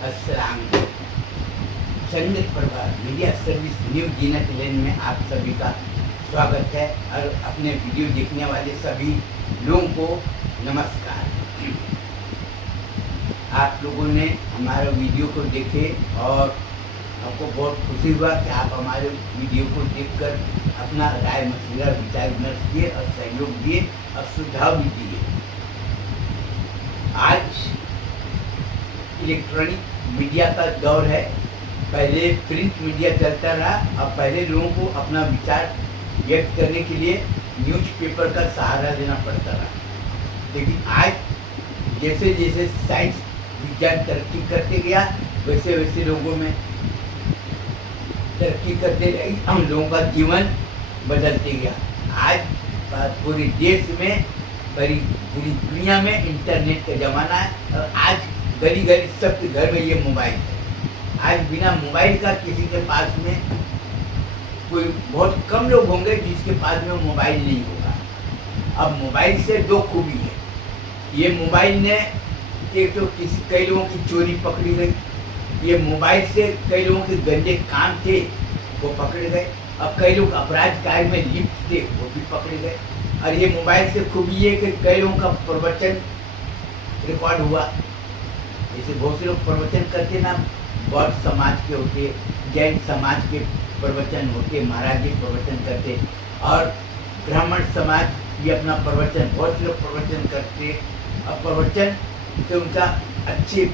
अस्सलाम। संगीत प्रभार मीडिया सर्विस न्यूज जीनत लेन में आप सभी का स्वागत है और अपने वीडियो देखने वाले सभी लोगों को नमस्कार। आप लोगों ने हमारे वीडियो को देखे और आपको बहुत खुशी हुआ कि आप हमारे वीडियो को देखकर अपना राय मशविरा विचार विमर्श दिए और सहयोग दिए और सुझाव भी दिए। आज इलेक्ट्रॉनिक मीडिया का दौर है। पहले प्रिंट मीडिया चलता रहा और पहले लोगों को अपना विचार व्यक्त करने के लिए न्यूज़पेपर का सहारा लेना पड़ता रहा। लेकिन आज जैसे जैसे साइंस विज्ञान तरक्की करते गया वैसे वैसे लोगों में तरक्की करते रही, हम लोगों का जीवन बदलते गया। आज पूरे देश में पूरी दुनिया में इंटरनेट का ज़माना है और आज गली गली सबके घर में ये मोबाइल है। आज बिना मोबाइल का किसी के पास में कोई बहुत कम लोग होंगे जिसके पास में मोबाइल नहीं होगा। अब मोबाइल से दो खूबी है। ये मोबाइल ने एक तो कई लोगों की चोरी पकड़ी गई, ये मोबाइल से कई लोगों के गंदे काम थे वो पकड़े गए और कई लोग अपराध कार्य में लिप्त थे वो भी पकड़े गए। और ये मोबाइल से खूबी है कि कई लोगों का प्रवचन रिकॉर्ड हुआ। जैसे बहुत से लोग प्रवचन करते ना, बौद्ध समाज के होते, जैन समाज के प्रवचन होते, महाराज जी प्रवचन करते और ब्राह्मण समाज भी अपना प्रवचन, बहुत से लोग प्रवचन करते और प्रवचन से उनका अच्छी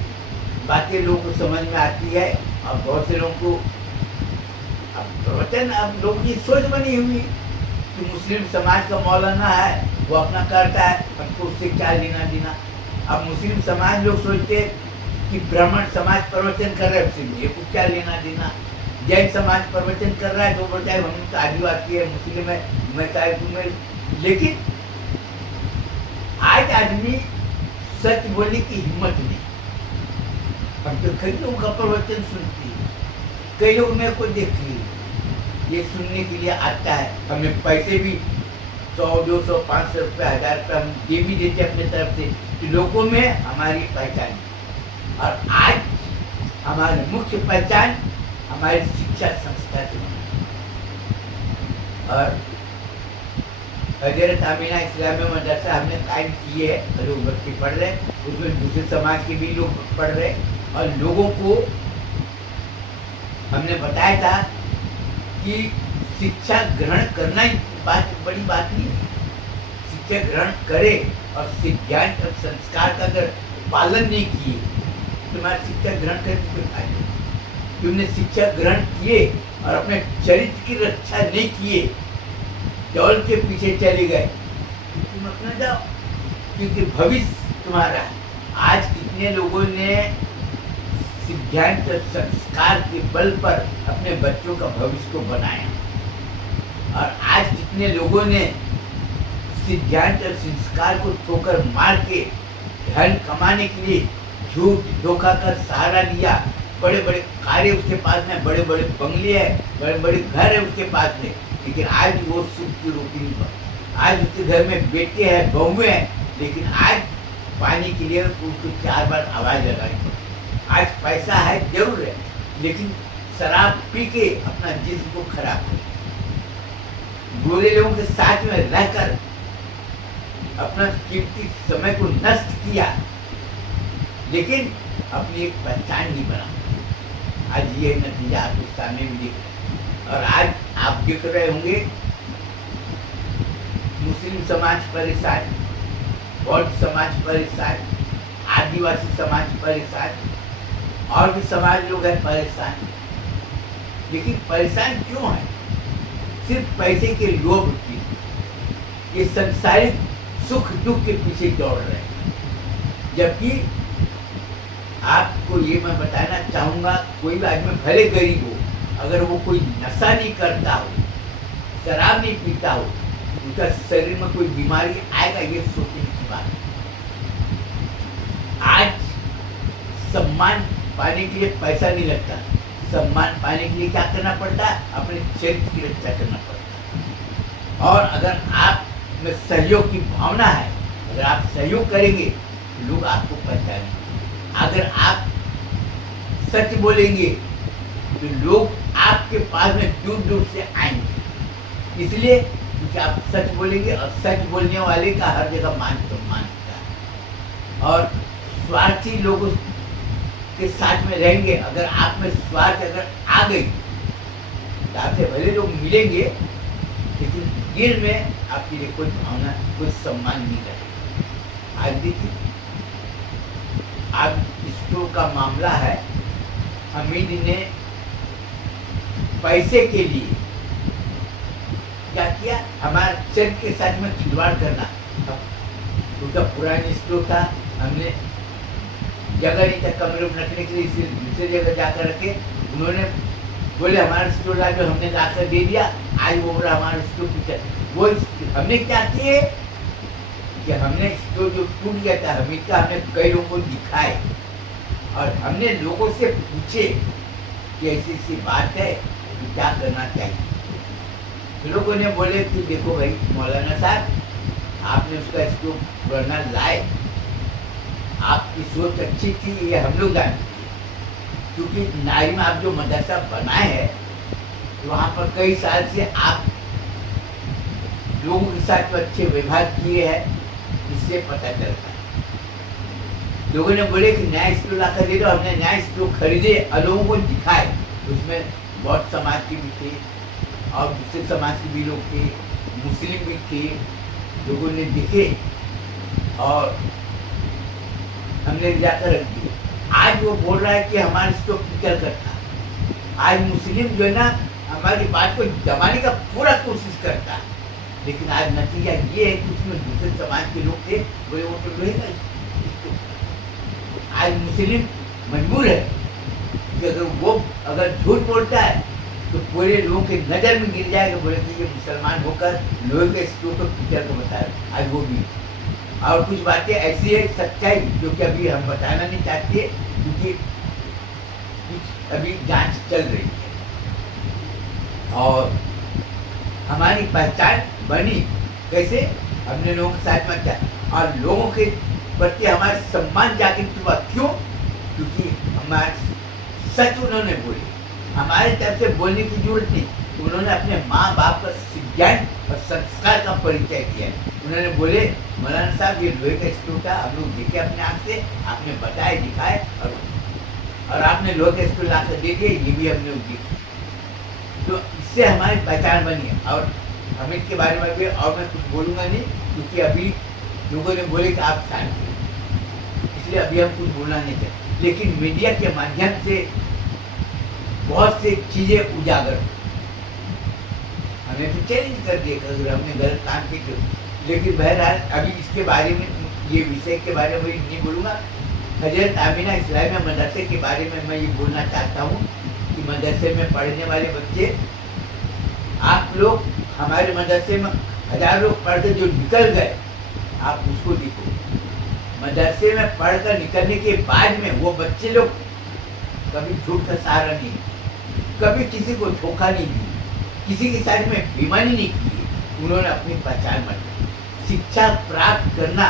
बातें लोगों को समझ में आती है। और बहुत से लोगों को अब प्रवचन, अब लोगों की सोच बनी हुई कि मुस्लिम समाज का मौलाना है वो अपना करता है, हमको उससे क्या लेना देना। अब मुस्लिम समाज लोग सोचते कि ब्राह्मण समाज प्रवचन कर रहा है उससे मुझे कुछ क्या लेना देना। जैन समाज प्रवचन कर रहा है तो बोलता है हम तो आदिवासी है, मुस्लिम है, मैं चाहे तुम्हें। लेकिन आज आदमी सच बोलने की हिम्मत नहीं। हम तो कई लोगों का प्रवचन सुनती है, कई लोग मेरे को देखती है, ये सुनने के लिए आता है। हमें पैसे भी 100, 200, 500 रुपये, 1000 रुपये हम दे भी देते अपने तरफ से कि लोगों में हमारी पहचान। और आज हमारी मुख्य पहचान हमारी शिक्षा संस्था से बनी। और हजरत आमीना इस्लामी मदरसा हमने कायम किए है, लोग बच्चे पढ़ रहे, उसमें दूसरे समाज के भी लोग पढ़ रहे और लोगों को हमने बताया था कि शिक्षा ग्रहण करना ही बड़ी बात नहीं है। शिक्षा ग्रहण करे और सिद्धांत और संस्कार का अगर पालन नहीं किए तुम्हारी शिक्षा ग्रहण करके कोई फायदा नहीं। तुमने शिक्षा ग्रहण किए और अपने चरित्र की रक्षा नहीं किए, दौड़ के पीछे चले गए, तुम अपना जाओ, क्योंकि भविष्य तुम्हारा है। आज कितने लोगों ने सिद्धांत और संस्कार के बल पर अपने बच्चों का भविष्य को बनाया और आज कितने लोगों ने सिद्धांत और संस्कार को ठोकर मार के धन कमाने के लिए झूठ धोखा का सहारा लिया। बड़े बड़े कार्य उसके पास में, बड़े बड़े बंगले हैं, बड़े बड़े घर है उसके पास में, लेकिन आज वो सुख की रोटी नहीं पा। आज उसके घर में बेटे हैं, बहुएं हैं, लेकिन आज पानी के लिए उसको 4 बार आवाज़ लगानी पड़ती। आज पैसा है जरूर है, लेकिन शराब पी के अपना जिस्म को खराब कर, बुरे लोगों के साथ में रहकर अपना कीमती समय को नष्ट किया, लेकिन अपनी एक पहचान नहीं बना। आज ये नतीजा आपके सामने भी दिख रहा है। और आज आप देख रहे होंगे मुस्लिम समाज परेशान, बौद्ध समाज परेशान, आदिवासी समाज परेशान, और भी समाज लोग हैं परेशान। लेकिन परेशान क्यों है? सिर्फ पैसे के लोभ की, ये संसारिक सुख दुख के पीछे दौड़ रहे हैं। जबकि आपको ये मैं बताना चाहूँगा, कोई भी आदमी भले गरीब हो, अगर वो कोई नशा नहीं करता हो, शराब नहीं पीता हो, उसका शरीर में कोई बीमारी आएगा ये सोचने की बात है। आज सम्मान पाने के लिए पैसा नहीं लगता, सम्मान पाने के लिए क्या करना पड़ता है? अपने चरित्र की रक्षा करना पड़ता है। और अगर आप में सहयोग की भावना है, अगर आप सहयोग करेंगे लोग आपको पहचानेंगे। अगर आप सच बोलेंगे तो लोग आपके पास में दूर दूर से आएंगे, इसलिए क्योंकि आप सच बोलेंगे और सच बोलने वाले का हर जगह मान सम्मान होता है। और स्वार्थी लोगों के साथ में रहेंगे, अगर आप में स्वार्थ अगर आ गई तो आपसे भले लोग मिलेंगे लेकिन दिल में आपके लिए कोई भावना, कोई सम्मान नहीं रहेगा। आज देखिए, आज स्टोर का मामला है, हमीद ने पैसे के लिए क्या किया, हमारे चरित्र के साथ में खिलवाड़ करना। उनका पुरानी स्टोर था, हमने जगह नहीं था कमरे में रखने के लिए, इसी दूसरी जगह जाकर रखे। उन्होंने बोले हमारा स्टोर ला जो हमने जाकर दे दिया, आज वो बोला हमारा स्टोर टूटा। वो हमने क्या किए कि हमने स्टोर जो टूट गया था हमीद का, हमने कई लोगों को दिखाए और हमने लोगों से पूछे कि ऐसी ऐसी बात है कि क्या करना चाहिए। लोगों ने बोले कि देखो भाई मौलाना साहब, आपने उसका स्टोर पुराना लाए, आपकी सोच अच्छी थी, ये हम लोग जानते हैं, क्योंकि नारी में आप जो मदरसा बनाए हैं वहाँ पर कई साल से आप लोगों के साथ तो अच्छे व्यवहार किए हैं, इससे पता चलता है। लोगों ने बोले कि नया स्टोर ला कर दे दो, हमने नया स्टोर खरीदे और लोगों को दिखाए। उसमें बहुत समाज के भी थे और दूसरे समाज के भी लोग थे, मुस्लिम भी थे, लोगों ने दिखे और हमने जाकर रख दिए। आज वो बोल रहा है कि हमारे स्टोर पिक्चर करता। आज मुस्लिम जो है ना हमारी बात को दबाने का पूरा कोशिश करता है, लेकिन आज नतीजा ये है कि उसमें दूसरे समाज के लोग थे, बोले वो तो रहेगा। आज मुस्लिम मजबूर है कि अगर झूठ बोलता है तो पूरे लोगों के नज़र में गिर जाएगा, बोले कि ये मुसलमान होकर लोहे के स्टोर को पिक्चर को बताया। आज वो भी और कुछ बातें ऐसी है सच्चाई जो कि अभी हम बताना नहीं चाहते क्योंकि अभी जांच चल रही है। और हमारी पहचान बनी कैसे, हमने लोगों के साथ में क्या और लोगों के प्रति हमारा सम्मान जागृत हुआ। क्यों? क्योंकि हमारे सच उन्होंने बोले, हमारे तरफ से बोलने की जरूरत नहीं, उन्होंने अपने माँ बाप का ज्ञान और संस्कार का परिचय दिया। उन्होंने बोले मौलाना साहब ये लोहे का स्टोर था, हम लोग देखे अपने आँख से, आपने बताए दिखाए और आपने लोहे का स्टोर ला कर दे दिए, ये भी हम लोग देखे। तो इससे हमारी पहचान बनी है। और हमीद के बारे में भी और मैं कुछ बोलूँगा नहीं क्योंकि अभी लोगों ने बोले कि आप शांत हैं, इसलिए अभी हम कुछ बोलना नहीं चाहते। लेकिन मीडिया के माध्यम से बहुत सी चीज़ें उजागर हमें तो चैलेंज कर दिए अगर हमने गलत काम किए तो। लेकिन बहरहाल अभी इसके बारे में, ये विषय के बारे में नहीं बोलूँगा। हजरत आमिना इस्लामिया मदरसे के बारे में मैं ये बोलना चाहता हूँ कि मदरसे में पढ़ने वाले बच्चे, आप लोग हमारे मदरसे में 1000 लोग पढ़ कर जो निकल गए, आप उसको देखो। मदरसे में पढ़कर निकलने के बाद में वो बच्चे लोग कभी झूठ का सहारा नहीं, कभी किसी को धोखा नहीं दिया, किसी के साथ में बेईमानी नहीं की। उन्होंने अपनी पहचान बनाई। शिक्षा प्राप्त करना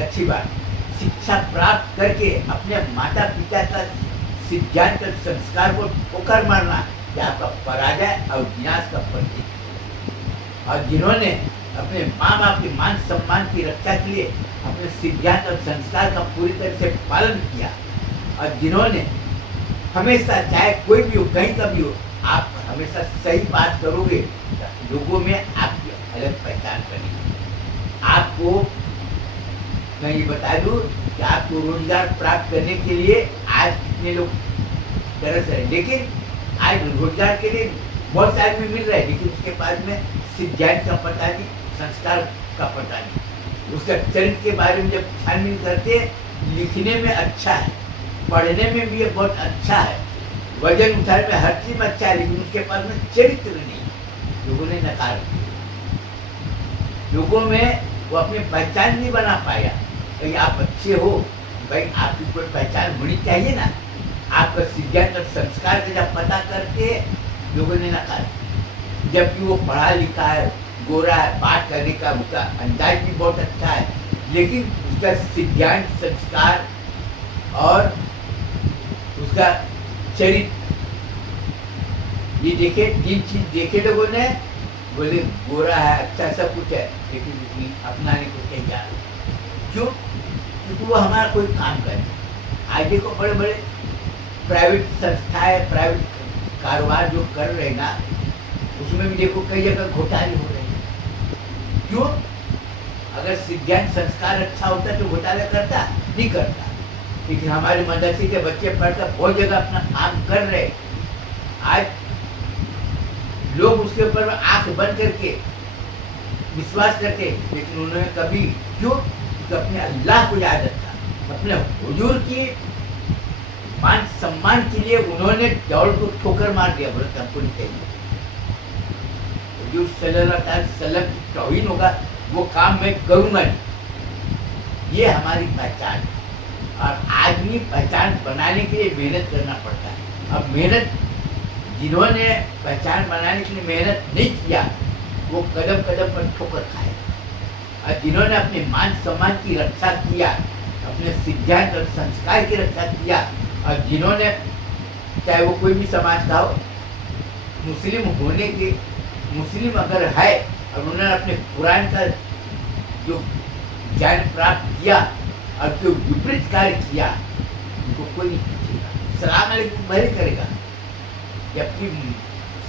अच्छी बात, शिक्षा प्राप्त करके अपने माता पिता का सिद्धांत और संस्कार को ठोकर मारना ये आपका पराजय और विनाश का प्रतीक। और जिन्होंने अपने माँ बाप के मान सम्मान की रक्षा के लिए अपने सिद्धांत और संस्कार का पूरी तरह से पालन किया, और जिन्होंने हमेशा चाहे कोई भी हो कहीं का भी हो, आप हमेशा सही बात करोगे, लोगों में आपकी अलग पहचान बनेगी। आपको मैं ये बता दूं कि आपको रोजगार प्राप्त करने के लिए आज कितने लोग तरस रहे, लेकिन आज रोजगार के लिए बहुत सारे में मिल रहा है, लेकिन उसके पास में सिद्धांत का पता नहीं, संस्कार का पता नहीं, उसका चरित्र के बारे में जब छानबीन करते हैं, लिखने में अच्छा है, पढ़ने में भी बहुत अच्छा है, वजन उठाने में हर चीज में अच्छा है, लेकिन उसके पास में चरित्र नहीं। लोगों ने नकार दिया, लोगों में वो अपनी पहचान नहीं बना पाया। भाई आप अच्छे हो, भाई आपकी कोई पहचान होनी चाहिए ना, आपका सिद्धांत और संस्कार का जब पता करके लोगों ने नकार, जबकि वो पढ़ा लिखा है, गोरा है, बात करने का उसका अंदाज भी बहुत अच्छा है, लेकिन उसका सिद्धांत संस्कार और उसका चरित्र, ये देखे 3 चीज देखे लोगों ने, बोले गोरा है, अच्छा सब कुछ है, लेकिन अपनाने को तैयार नहीं। क्यों? क्योंकि वो हमारा कोई काम करे। आज देखो बड़े बड़े प्राइवेट संस्थाएं, प्राइवेट कारोबार जो कर रहे ना, उसमें भी देखो कई जगह घोटाले हो रहे हैं। क्यों? अगर सिद्धांत संस्कार अच्छा होता तो घोटाला करता नहीं करता। लेकिन हमारे मदरसे के बच्चे पढ़कर बहुत जगह अपना काम कर रहे। आज लोग उसके ऊपर आंख बंद करके विश्वास करते, लेकिन उन्होंने कभी, क्यों? क्योंकि अपने अल्लाह को याद रखा, अपने हुजूर की मान सम्मान के लिए उन्होंने दौड़ को ठोकर मार दिया। बोले हमको नहीं चाहिए। हुजूर सल्लल्लाहु अलैहि वसल्लम की तौहीन होगा वो काम मैं करूँगा नहीं। ये हमारी पहचान है, और आदमी पहचान बनाने के लिए मेहनत करना पड़ता है। अब मेहनत, जिन्होंने पहचान बनाने के लिए मेहनत नहीं किया, वो कदम कदम पर ठोकर खाए। और जिन्होंने अपने मान सम्मान की रक्षा किया, अपने सिद्धांत और संस्कार की रक्षा किया, और जिन्होंने, चाहे वो कोई भी समाज का हो, मुस्लिम होने के, मुस्लिम अगर है और उन्होंने अपने कुरान का जो ज्ञान प्राप्त किया और जो विपरीत कार्य किया, उनको कोई नहीं पूछेगा, सलाम अलैकुम भले करेगा। जबकि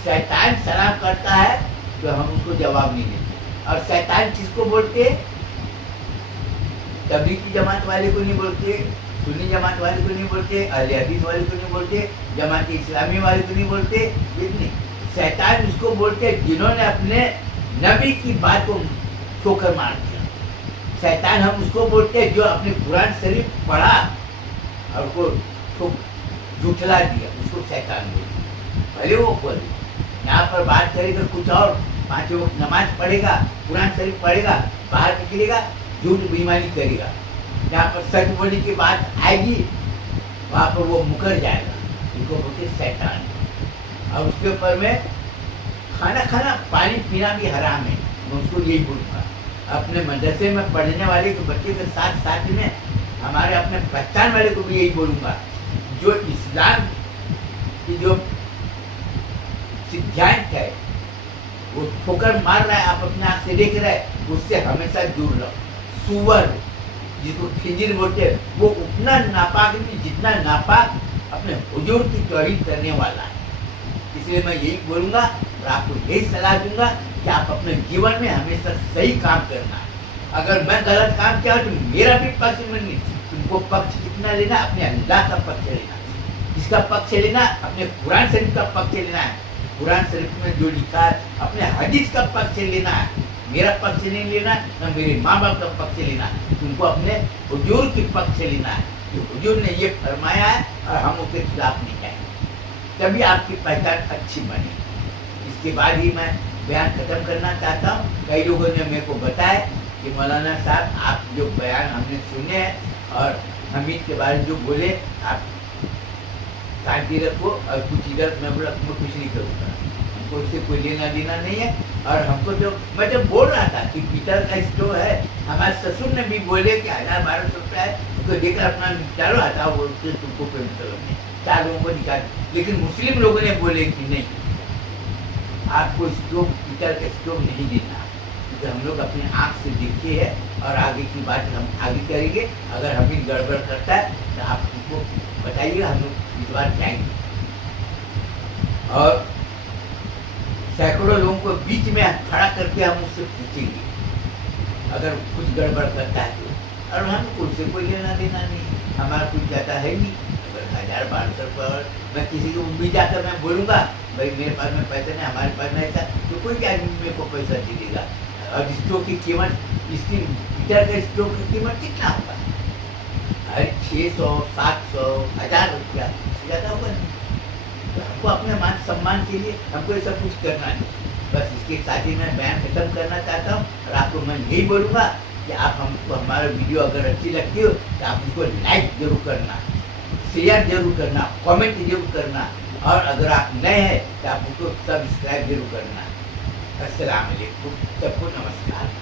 शैतान सलाम करता है तो हम उसको जवाब नहीं देते। और शैतान किसको बोलते? तबलीगी जमात वाले को नहीं बोलते, सुन्नी जमात वाले को नहीं बोलते, अहले हदीस वाले को नहीं बोलते, जमात इस्लामी वाले को नहीं बोलते। इतनी शैतान उसको बोलते जिन्होंने अपने नबी की बात को ठोकर मार दिया। शैतान हम उसको बोलते जो अपने कुरान शरीफ पढ़ा और उसको झूठला दिया, उसको शैतान बोलते। भले वो बोले यहाँ पर बात करेगा कुछ और, 5 वक्त नमाज पढ़ेगा, कुरान शरीफ पढ़ेगा, बाहर निकलेगा झूठ बेईमानी करेगा। जहाँ पर सच बोलने की बात आएगी वहाँ पर वो मुकर जाएगा, उनको बोलते शैतान। और उसके ऊपर में खाना खाना, पानी पीना भी हराम है। मैं उसको यही बोलूँगा, अपने मदरसे में पढ़ने वाले के बच्चे के साथ साथ में हमारे अपने पहचान वाले को भी यही बोलूँगा, जो इस्लाम की जो सिद्धांत है वो ठोकर मार रहा है, आप अपने आँख से देख रहे हैं, उससे हमेशा दूर रहो। सुअर जिसको खिंजीर बोलते हैं, वो उतना नापाक नहीं जितना नापाक अपने हुजूर की तौहीद करने वाला है। इसलिए मैं यही बोलूँगा और आपको यही सलाह दूंगा कि आप अपने जीवन में हमेशा सही काम करना है। अगर मैं गलत काम किया तो मेरा भी पक्ष में नहीं, तुमको पक्ष कितना लेना, अपने अल्लाह का पक्ष लेना। किसका पक्ष लेना? अपने कुरान शरीफ का पक्ष लेना है। कुरान शरीफ में जो लिखा है, अपने हदीस का पक्ष लेना है। मेरा पक्ष नहीं लेना, न मेरे माँ बाप का पक्ष लेना, तुमको अपने हुजूर की पक्ष लेना है। जो हुजूर ने ये फरमाया है और हम उसके खिलाफ नहीं जाएंगे, तभी आपकी पहचान अच्छी बनेगी। इसके बाद ही मैं बयान खत्म करना चाहता हूँ। कई लोगों ने मेरे को बताया कि मौलाना साहब आप जो बयान हमने सुने हैं और हमीद के बारे में जो बोले, आप शांति रखो। और कुछ इधर मैं बोला मैं कुछ नहीं करूँगा, हमको उससे कोई लेना देना नहीं है। और हमको जो मैं जब बोल रहा था कि पीतल का स्टोव है, हमारे ससुर ने भी बोले कि 1000-1200 रुपया है, उसको देकर अपना निकालो, हटाओ, बोलते तुमको कोई मतलब नहीं, 4 लोगों को निकाल। लेकिन मुस्लिम लोगों ने बोले कि नहीं, आपको स्टोव, पीतल का स्टोव नहीं देना, क्योंकि हम लोग अपनी आँख से देखे है और आगे की बात हम आगे करेंगे। अगर हमें गड़बड़ करता है तो आप हमको बताइए, हम लोग इस बार जाएंगे। और सैकड़ों लोगों को बीच में खड़ा करके हम उससे पूछेंगे अगर कुछ गड़बड़ करता है तो। और हमको उससे कोई लेना देना नहीं, हमारा कुछ जाता है नहीं। अगर 1000-1200 रुपये मैं किसी को भी जाकर मैं बोलूँगा भाई मेरे पास में पैसा नहीं, हमारे पास में ऐसा, तो कोई भी आदमी मेरे को पैसा दे देगा। और स्टोव की कीमत, इसकी लीटर का स्टोव की कीमत कितना होगा? अरे 600, 700, 1000 रुपया, ज़्यादा होगा नहीं। तो हमको अपने मान सम्मान के लिए हमको ये सब कुछ करना नहीं। बस इसके साथ ही मैं बयान खत्म करना चाहता हूँ। और आपको मैं यही बोलूँगा कि आप हमको, हमारा वीडियो अगर अच्छी लगती हो तो आप उसको लाइक जरूर करना, शेयर जरूर करना, कमेंट जरूर करना। और अगर आप नए हैं तो आप उसको सब्सक्राइब जरूर करना। अस्सलाम वालेकुम, सबको नमस्कार।